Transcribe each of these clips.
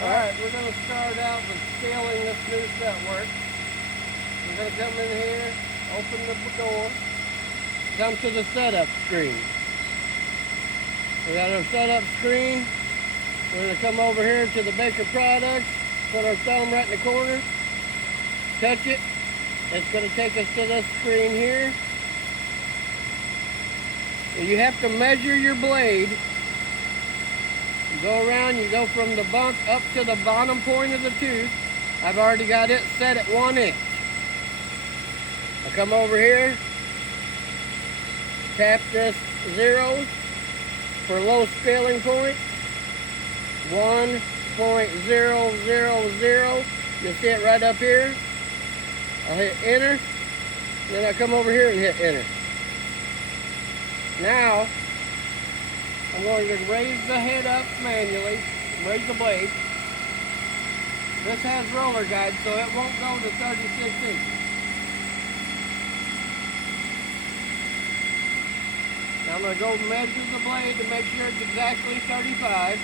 Alright, we're going to start out with scaling this new Setworks. We're going to come in here, open the door, come to the setup screen. We got our setup screen. We're going to come over here to the Baker products, put our thumb right in the corner, touch it. It's going to take us to this screen here. You have to measure your blade. You go around, you go from the bump up to the bottom point of the tooth. I've already got it set at 1 inch. I come over here, tap this 0 for low scaling point, 1.000. You'll see it right up here. I'll hit enter, then I come over here and hit enter. Now, I'm going to raise the head up manually, raise the blade. This has roller guide, so it won't go to 36 inches. Now I'm going to go measure the blade to make sure it's exactly 35.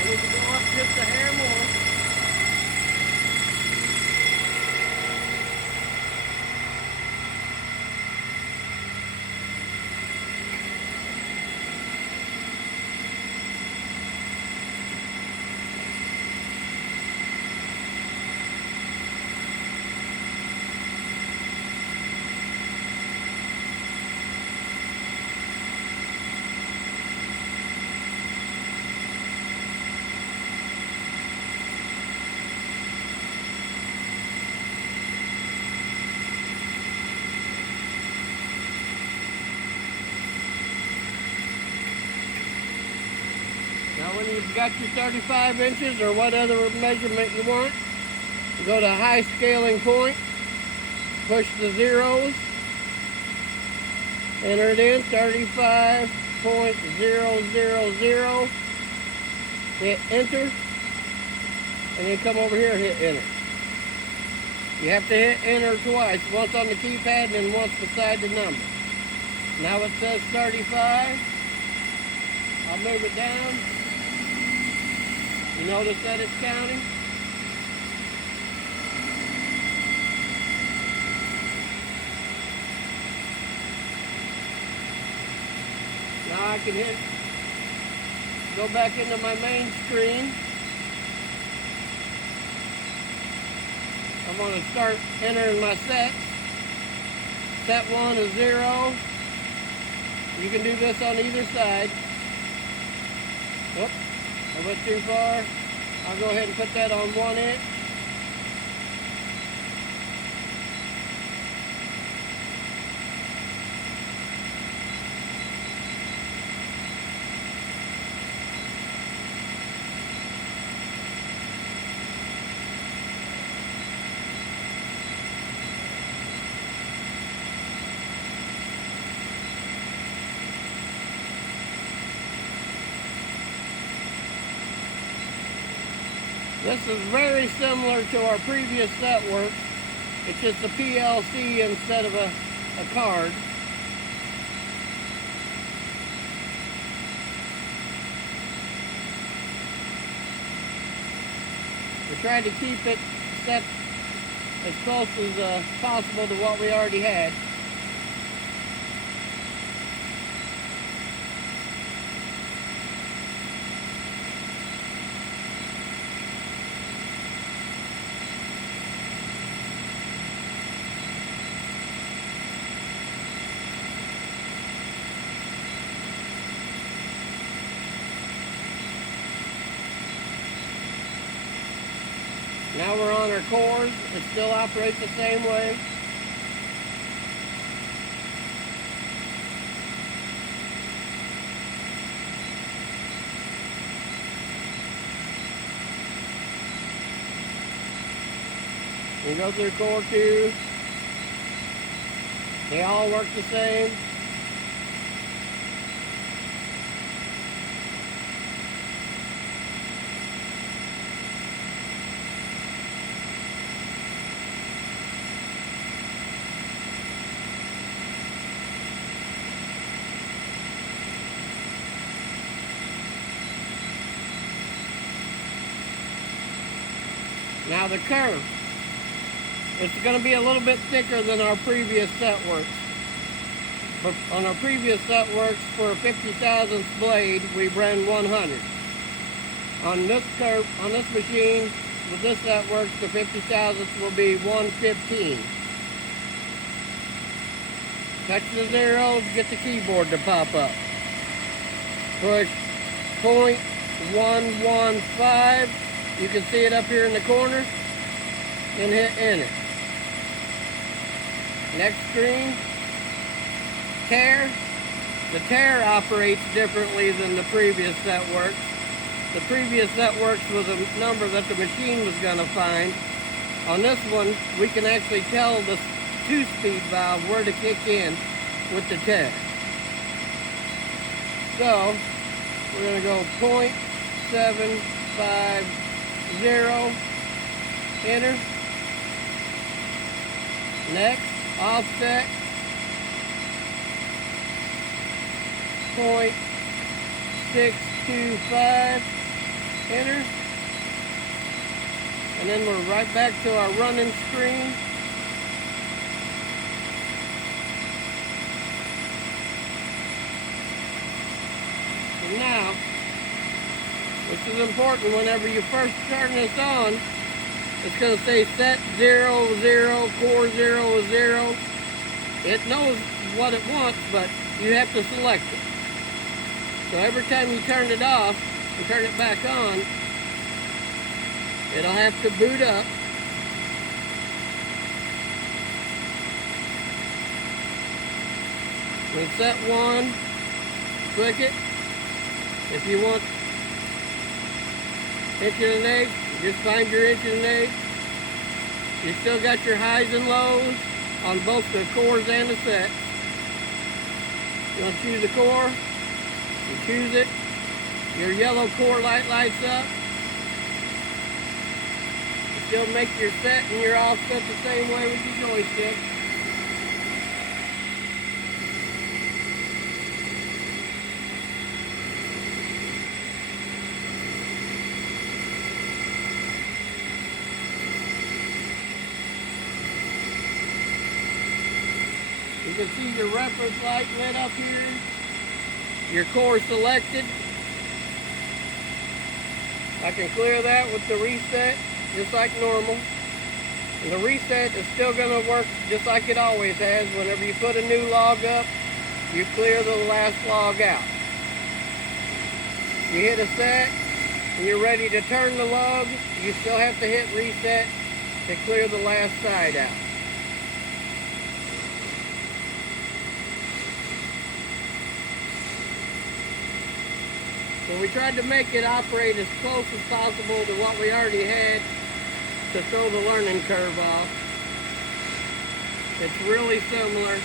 I need to go up just a hair more. Now when you've got your 35 inches or what other measurement you want, you go to high scaling point, push the zeros, enter it in, 35.000, hit enter, and then come over here and hit enter. You have to hit enter twice, once on the keypad and then once beside the number. Now it says 35. I'll move it down. You notice that it's counting? Now I can go back into my main screen. I'm going to start entering my sets. Set 1 is 0. You can do this on either side. Whoop. I went too far. I'll go ahead and put that on 1 inch. This is very similar to our previous Setworks. It's just a PLC instead of a card. We tried to keep it set as close as possible to what we already had. Now we're on our cores. It still operates the same way. We go through core 2. They all work the same. Now the curve, it's going to be a little bit thicker than our previous Setworks. But on our previous Setworks, for a 50 thousandths blade, we ran 100. On this curve, on this machine, with this Setworks, the 50 thousandths will be 115. Touch the zeros, get the keyboard to pop up. Push 0.115. You can see it up here in the corner, and hit enter. Next screen, tare. The tare operates differently than the previous Setworks. The previous Setworks was a number that the machine was going to find. On this one, we can actually tell the 2-speed valve where to kick in with the tare. So, we're going to go 0.750, enter. Next, offset, 0.625, enter. And then we're right back to our running screen. And now, this is important, whenever you first turn this on, it's going to say set 0, 0, core 0, 0. It knows what it wants, but you have to select it. So every time you turn it off and turn it back on, it'll have to boot up. When set 1, click it. If you want inch and an eighth, just find your inch and an eighth. You still got your highs and lows on both the cores and the sets. You want to choose the core, you choose it. Your yellow core light lights up. You still make your set and your offset the same way with your joystick. You can see your reference light lit up here. Your core selected. I can clear that with the reset, just like normal. And the reset is still going to work just like it always has. Whenever you put a new log up, you clear the last log out. You hit a set, and you're ready to turn the log, you still have to hit reset to clear the last side out. So we tried to make it operate as close as possible to what we already had to throw the learning curve off. It's really similar.